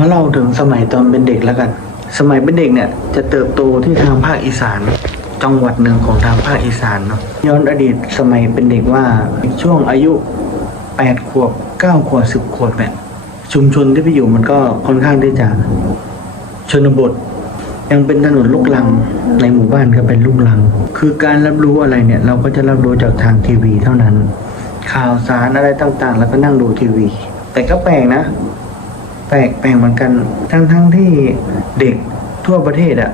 มาเล่าถึงสมัยตอนเป็นเด็กแล้วกัน สมัยเป็นเด็กเนี่ยจะเติบโตที่ทางภาคอีสาน จังหวัดหนึ่งของทางภาคอีสานเนาะ ย้อนอดีตสมัยเป็นเด็กว่าช่วงอายุแปดขวบเก้าขวบสิบขวบเนี่ยชุมชนที่ไปอยู่มันก็ค่อนข้างที่จะชนบท ยังเป็นถนนลูกลังในหมู่บ้านก็เป็นลูกลัง คือการรับรู้อะไรเนี่ย เราก็จะรับรู้จากทางทีวีเท่านั้น ข่าวสารอะไรต่างๆ แล้วก็นั่งดูทีวี แต่ก็แปลกนะ แปลกแปลกเหมือนกัน ทั้งทั้งที่เด็กทั่วประเทศอะ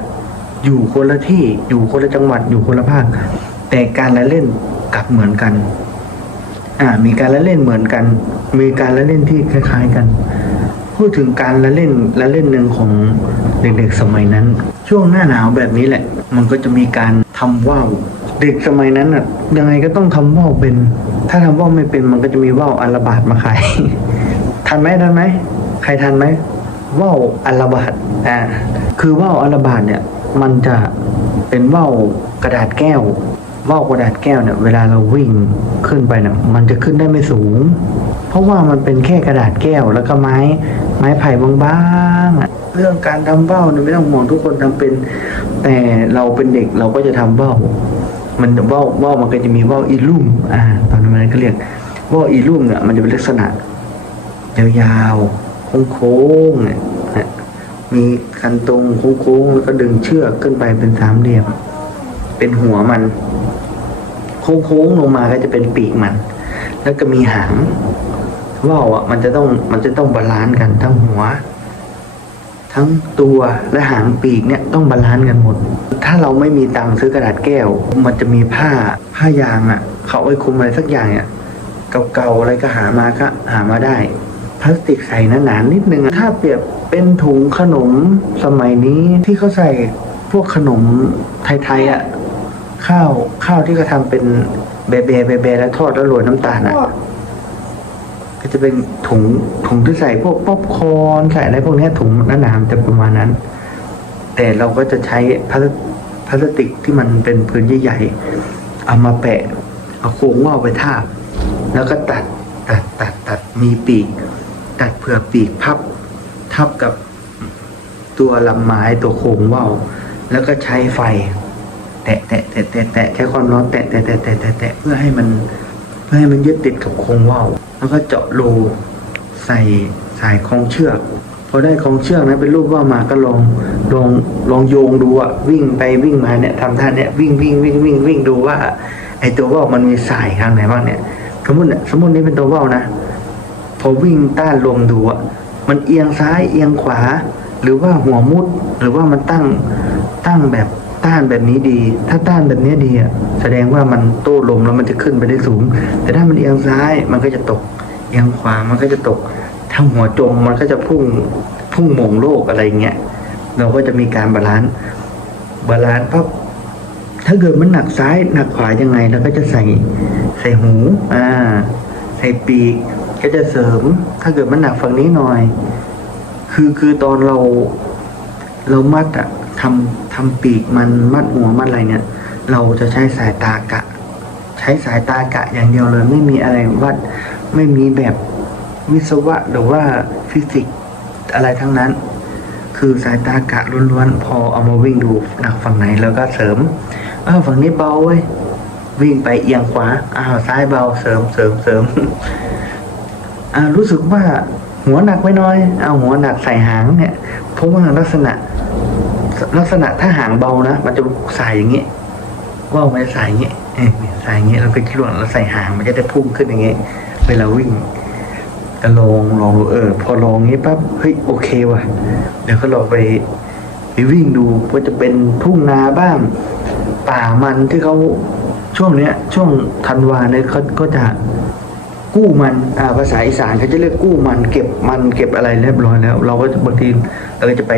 อยู่คนละที่อยู่คนละจังหวัดอยู่คนละภาค แต่การละเล่นกลับเหมือนกัน อ่า มีการละเล่นเหมือนกัน มีการละเล่นที่คล้าย ๆกัน พูดถึงการละเล่นละเล่นหนึ่งของเด็กๆสมัยนั้น ช่วงหน้าหนาวแบบนี้แหละ มันก็จะมีการทำว่าวเด็กสมัยนั้นอะยังไงก็ต้องทำว่าวเป็น ถ้าทำว่าวไม่เป็นมันก็จะมีว่าวอัลบาดมาขาย ทันไหมทันไหม รทันไหมว่าวอัลบาดอ่าคือว่าวอัลบาดเนี่ยมันจะเป็นว่าวกระดาษแก้วว่าวกระดาษแก้วเนี่ยเวลาเราวิ่งขึ้นไปเนี่ยมันจะขึ้นได้ไม่สูง เพราะว่ามันเป็นแค่กระดาษแก้วแล้วก็ไม้ ไม้ไผ่บางๆอะเรื่องการทำว่าวเนี่ยไม่ต้องห่วงทุกคนทำเป็น แต่เราเป็นเด็กเราก็จะทำว่าวมันว่าวว่าวมันก็จะมีว่าวอีลุ่มอ่าตอนนั้นมันก็เรียกว่าวอีลุ่มเนี่ยมันจะเป็นลักษณะยาวๆ โค้งๆเนี่ยนะมีคันตรงโค้งๆแล้วก็ดึงเชือกขึ้นไปเป็นสามเหลี่ยม เป็นหัวมัน โค้งๆลงมาก็จะเป็นปีกมัน แล้วก็มีหางว่าวอะมันจะต้องมันจะต้องบาลานซ์กันทั้งหัว ทั้งตัวและหางปีกเนี่ยต้องบาลานซ์กันหมด ถ้าเราไม่มีตังค์ซื้อกระดาษแก้ว มันจะมีผ้าผ้ายางอะ เขาไว้คุมอะไรสักอย่างเนี่ยเก่าๆอะไรก็หามาก็หามาได้ พลาสติกใส่หนาๆนิดนึง ถ้าเปรียบเป็นถุงขนมสมัยนี้ที่เขาใส่พวกขนมไทยๆอะข้าวข้าวที่เขาทำเป็นเบเบเบเบแล้วทอดแล้วโรยน้ำตาลอะก็จะเป็นถุงถุงที่ใส่พวกป๊อปคอร์นใส่อะไรพวกนี้ถุงหนาๆจะประมาณนั้น แต่เราก็จะใช้พลาสพลาสติกที่มันเป็นพื้นใหญ่ๆเอามาแปะ เอาโค้งว่าไปทาบ แล้วก็ตัดตัดตัดตัดมีปีก ตัดเผื่อปีกพับ ทับกับตัวลำไม้ตัวโค้งว่าวแล้วก็ใช้ไฟ แตะแตะแตะแตะแตะใช้ความร้อนแตะแตะแตะแตะแตะแตะเพื่อให้มันเพื่อให้มันยึดติดกับโครงว่าวแล้วก็เจาะรูใส่สายคล้องเชือกพอได้คล้องเชือกนะเป็นรูปว่าวมาก็ลองลองลองโยงดูอะวิ่งไปวิ่งมาเนี่ยทำท่าเนี่ยวิ่งวิ่งวิ่งวิ่งวิ่งดูว่าไอตัวว่าวมันมีสายข้างไหนบ้างเนี่ย สมมติเนี่ยสมมตินี้เป็นตัวว่าวนะ พอวิ่งต้านลมดูอะมันเอียงซ้ายเอียงขวา หรือว่าหัวมุด หรือว่ามันตั้งตั้งแบบต้านแบบนี้ดี ถ้าต้านแบบนี้ดีอะแสดงว่ามันโต้ลมแล้วมันจะขึ้นไปได้สูง แต่ถ้ามันเอียงซ้ายมันก็จะตก เอียงขวามันก็จะตก ถ้าหัวจมมันก็จะพุ่งพุ่งหม่งโลกอะไรเงี้ยเราก็จะมีการบาลานซ์บาลานซ์ปั๊บถ้าเกิดมันหนักซ้ายหนักขวายังไงเราก็จะใส่ใส่หูอ่าใส่ปีก ก็จะเสริมถ้าเกิดมันหนักฝั่งนี้หน่อย คือคือตอนเราเรามัดอะทำทำปีกมันมัดหัวมัดอะไรเนี่ย เราจะใช้สายตากะ ใช้สายตากะอย่างเดียวเลยไม่มีอะไรวัดไม่มีแบบวิศวะหรือว่าฟิสิกส์อะไรทั้งนั้น คือสายตากะล้วนๆพอเอามาวิ่งดูหนักฝั่งไหนแล้วก็เสริมอ้าวฝั่งนี้เบาเว้ยวิ่งไปเอียงขวาอ้าวซ้ายเบาเสริมเสริมเสริม รู้สึกว่าหัวหนักไปหน้อย เอาหัวหนักใส่หางเนี่ยเพราะว่าลักษณะ ลักษณะถ้าหางเบานะมันจะใสายอย่างนี้ยว่ามันจะสายอย่างเออเนี่ยใสายอย่างนี้ยเราก็คิดว่าเราใส่หางมันจะได้พุ่งขึ้นอย่างนี้ยเวลาวิ่งก็ลองลองดูเออ พอลองงี้ปั๊บเฮ้ยโอเคว่ะเดี๋ยวก็ลองไปไปวิ่งดูว่าจะเป็นทุ่งนาบ้าง ป่ามันที่เขาช่วงเนี้ย ช่วงธันวาเนี่ยเขาก็จะ กู้มันอ่าภาษาอีสานเขาจะเรียกกู้มัน เก็บมันเก็บอะไรเรียบร้อยแล้ว เราก็บางทีเราจะไป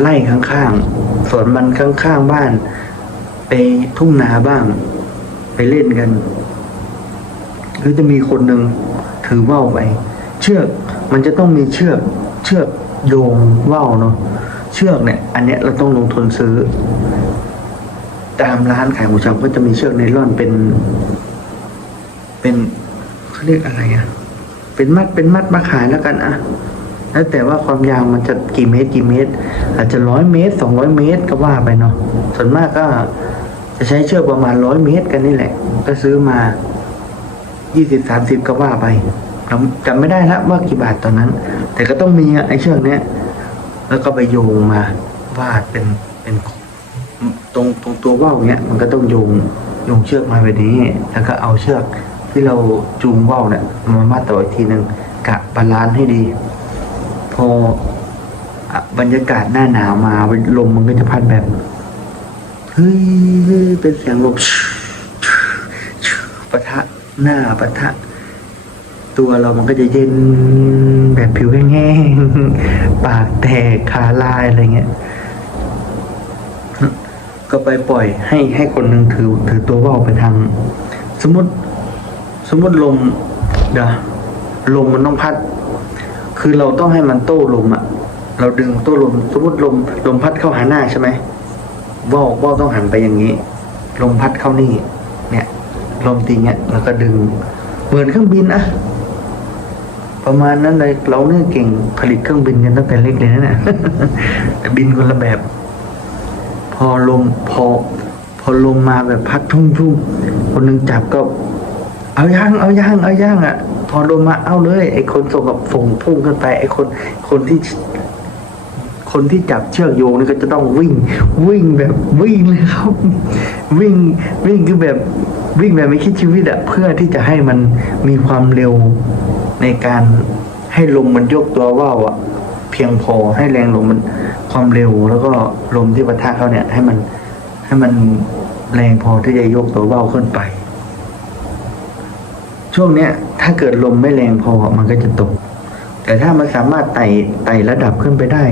ไล่ข้างๆสวนมันข้างๆบ้าน ไปทุ่งนาบ้าง ไปเล่นกันก็จะมีคนหนึ่งถือว่าวไป เชือกมันจะต้องมีเชือกเชือกโยงว่าวเนาะเชือกเนี่ย อันเนี้ยเราต้องลงทุนซื้อ ตามร้านขายหมูชำก็จะมีเชือกไนล่อนเป็น เป็น เขาเรียกอะไรอะ เป็นมัดเป็นมัดมาขายแล้วกันอะแล้วแต่ว่าความยาวมันจะกี่เมตรกี่เมตร อาจจะร้อยเมตรสองร้อยเมตรก็ว่าไปเนาะส่วนมากก็จะใช้เชือกประมาณร้อยเมตรกันนี่แหละ ก็ซื้อมายี่สิบสามสิบก็ว่าไปจำไม่ได้ละว่ากี่บาทตอนนั้น แต่ก็ต้องมีไอ้เชือกเนี้ยแล้วก็ไปโยงมาวาดเป็นเป็นตรงตรงตัวว่าวเนี้ยมันก็ต้องโยงโยงเชือกมาแบบนี้ แล้วก็เอาเชือก ที่เราจูงว่าวเนี่ยมามาต่ออีกทีหนึ่งกะบาลานซ์ให้ดี พอบรรยากาศหน้าหนาวมาลมมันก็จะพัดแบบเฮ้ยเฮ้ยเป็นเสียงลมปะทะหน้าปะทะ ตัวเรามันก็จะเย็นแบบผิวแห้งๆปากแตกขาลายอะไรเงี้ยก็ไปปล่อยให้ให้คนหนึ่งถือถือตัวว่าวไปทาง สมมติ สมมติลมเดี๋ยวลมมันต้องพัด คือเราต้องให้มันโต้ลมอะเราดึงโต้ลม สมมติลมลมพัดเข้าหาหน้าใช่ไหมว่าวว่าวต้องหันไปอย่างนี้ ลมพัดเข้านี่ เนี่ย ลมตีเงี้ยแล้วก็ดึง เหมือนเครื่องบินอะประมาณนั้นเลยเราเนี่ยเก่งผลิตเครื่องบินกันตั้งแต่เล็กเลยนะเนี่ยแต่บินคนละแบบ พอลมพอ พอลมมาแบบพัดทุ่งทุ่งคนหนึ่งจับก็ เอาย่างเอาย่างเอาย่างอะ พอลมมาเอาเลย ไอ้คนส่งกับฝงพุ่งขึ้นไป ไอ้คน คนที่ คนที่จับเชือกโยงนี่ก็จะต้องวิ่ง วิ่งแบบวิ่งเลยครับ วิ่งวิ่งคือแบบวิ่งแบบไม่คิดชีวิตอะเพื่อที่จะให้มันมีความเร็วในการให้ลมมันยกตัวว่าวอะเพียงพอให้แรงลมมันความเร็ว แล้วก็ลมที่ปะทะเขาเนี่ย ให้มันให้มันแรงพอที่จะยกตัวว่าวขึ้นไป ช่วงเนี้ย ถ้าเกิดลมไม่แรงพอมันก็จะตก แต่ถ้ามันสามารถไต่ไต่ระดับขึ้นไปได้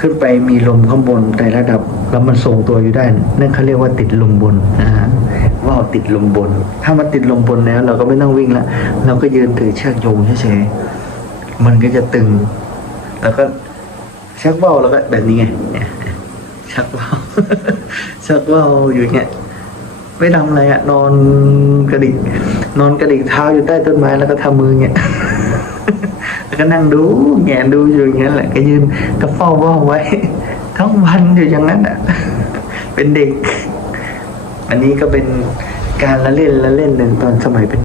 ขึ้นไปมีลมข้างบนไต่ระดับแล้วมันทรงตัวอยู่ได้นั่นเขาเรียกว่าติดลมบนนะฮะว่าวติดลมบน ถ้ามันติดลมบนแล้ว เราก็ไม่ต้องวิ่งละเราก็ยืนถือเชือกโยงเฉยๆมันก็จะตึง แล้วก็ชักว่าวแล้วก็แบบนี้ไงเนี่ยชักว่าวชักว่าวอยู่อย่างเงี้ย ไม่ทำอะไรอะนอนกระดิกนอนกระดิกเท้าอยู่ใต้ต้นไม้แล้วก็ทำมือเงี้ย แล้วก็นั่งดูแงนดูอยู่อย่างนั้นแหละก็ยืนก็เฝ้าว่าไว้ ทั้งวันอยู่อย่างนั้นอะเป็นเด็ก อันนี้ก็เป็นการละเล่นละเล่นหนึ่งตอนสมัยเป็น